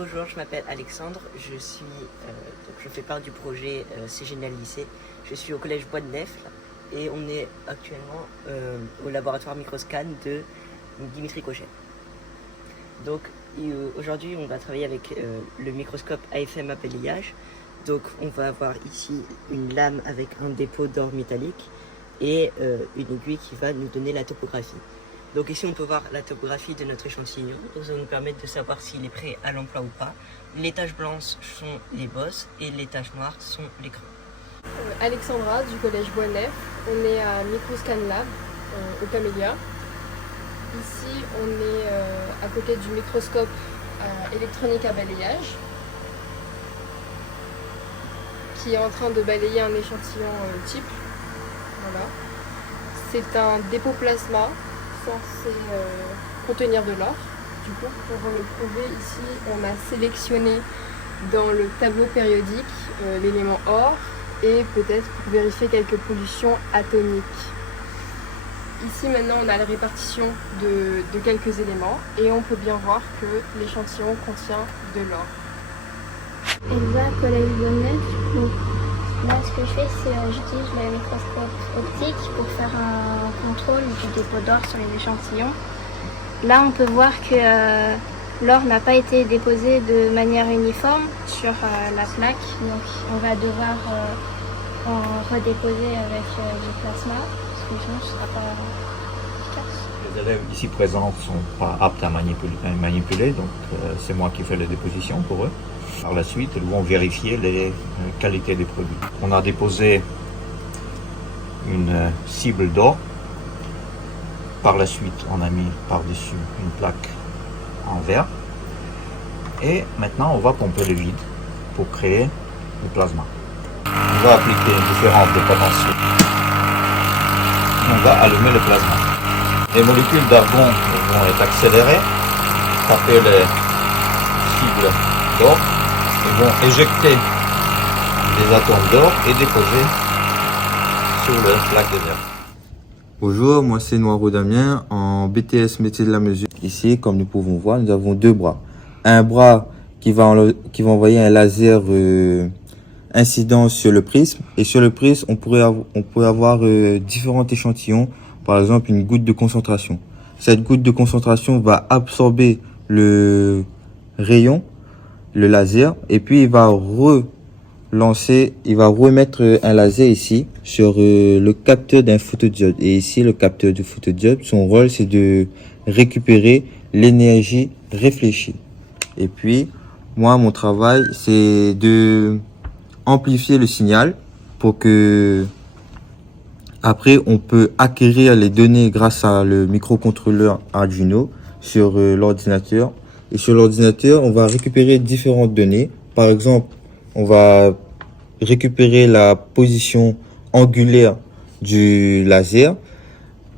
Bonjour, je m'appelle Alexandre, je fais part du projet C'est génial lycée. Je suis au collège Bois de Nef et on est actuellement au laboratoire microscan de Dimitri Cochet. Donc aujourd'hui on va travailler avec le microscope AFM à balayage. Donc on va avoir ici une lame avec un dépôt d'or métallique et une aiguille qui va nous donner la topographie. Donc ici on peut voir la topographie de notre échantillon, donc ça va nous permettre de savoir s'il est prêt à l'emploi ou pas. Les taches blanches sont les bosses et les taches noires sont les creux. Alexandra du collège Bois de Nef, on est à Microscan Lab au Camélia. Ici on est à côté du microscope électronique à balayage qui est en train de balayer un échantillon type. Voilà. C'est un dépôt plasma censé contenir de l'or. Du coup, pour le prouver, ici, on a sélectionné dans le tableau périodique l'élément or et peut-être pour vérifier quelques pollutions atomiques. Ici, maintenant, on a la répartition de quelques éléments et on peut bien voir que l'échantillon contient de l'or. Elsa, collège Bonnef. Là, ce que je fais, c'est j'utilise le microscope optique pour faire un contrôle du dépôt d'or sur les échantillons. Là, on peut voir que l'or n'a pas été déposé de manière uniforme sur la plaque. Donc, on va devoir en redéposer avec du plasma, parce que sinon, ce ne sera pas efficace. Les élèves ici présents ne sont pas aptes à manipuler, donc c'est moi qui fais les dépositions pour eux. Par la suite, ils vont vérifier les qualités des produits. On a déposé une cible d'or. Par la suite, on a mis par-dessus une plaque en verre. Et maintenant, on va pomper le vide pour créer le plasma. On va appliquer différentes de potentiels. On va allumer le plasma. Les molécules d'argon vont être accélérées, taper les cibles d'or. Ils vont éjecter des atomes d'or et déposer sur le plaque de verre. Bonjour, moi c'est Noiro Damien en BTS métier de la mesure. Ici, comme nous pouvons voir, nous avons deux bras. Un bras qui va envoyer un laser incident sur le prisme. Et sur le prisme, on pourrait avoir différents échantillons. Par exemple, une goutte de concentration. Cette goutte de concentration va absorber le rayon, le laser, et puis il va remettre un laser ici sur le capteur d'un photodiode. Et ici, le capteur du photodiode, son rôle, c'est de récupérer l'énergie réfléchie. Et puis, moi, mon travail, c'est de amplifier le signal pour que après, on peut acquérir les données grâce à le microcontrôleur Arduino sur l'ordinateur. Et sur l'ordinateur, on va récupérer différentes données. Par exemple, on va récupérer la position angulaire du laser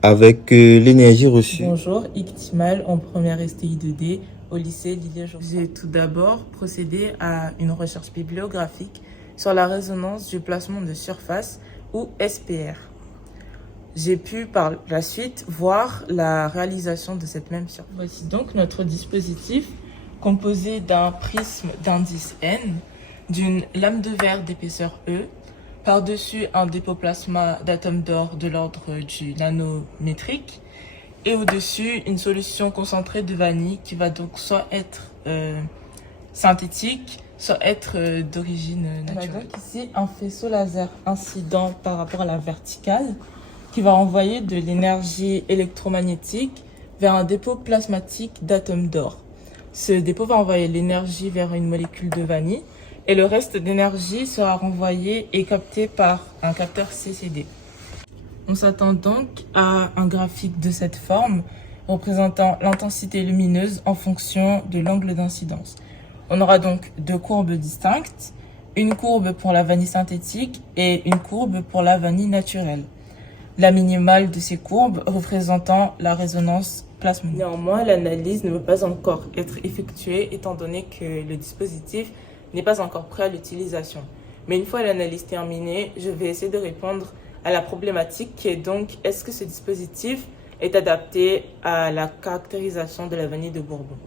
avec l'énergie reçue. Bonjour, Iktimal en première STI 2D au lycée Liège. J'ai tout d'abord procédé à une recherche bibliographique sur la résonance du placement de surface ou SPR. J'ai pu par la suite voir la réalisation de cette même surface. Voici donc notre dispositif composé d'un prisme d'indice N, d'une lame de verre d'épaisseur E, par-dessus un dépôt plasma d'atomes d'or de l'ordre du nanométrique, et au-dessus une solution concentrée de vanille qui va donc soit être synthétique, soit être d'origine naturelle. On a donc ici un faisceau laser incident par rapport à la verticale qui va envoyer de l'énergie électromagnétique vers un dépôt plasmatique d'atomes d'or. Ce dépôt va envoyer l'énergie vers une molécule de vanille et le reste d'énergie sera renvoyé et capté par un capteur CCD. On s'attend donc à un graphique de cette forme représentant l'intensité lumineuse en fonction de l'angle d'incidence. On aura donc deux courbes distinctes, une courbe pour la vanille synthétique et une courbe pour la vanille naturelle. La minimale de ces courbes représentant la résonance plasmonique. Néanmoins, l'analyse ne peut pas encore être effectuée étant donné que le dispositif n'est pas encore prêt à l'utilisation. Mais une fois l'analyse terminée, je vais essayer de répondre à la problématique qui est donc est-ce que ce dispositif est adapté à la caractérisation de la vanille de Bourbon.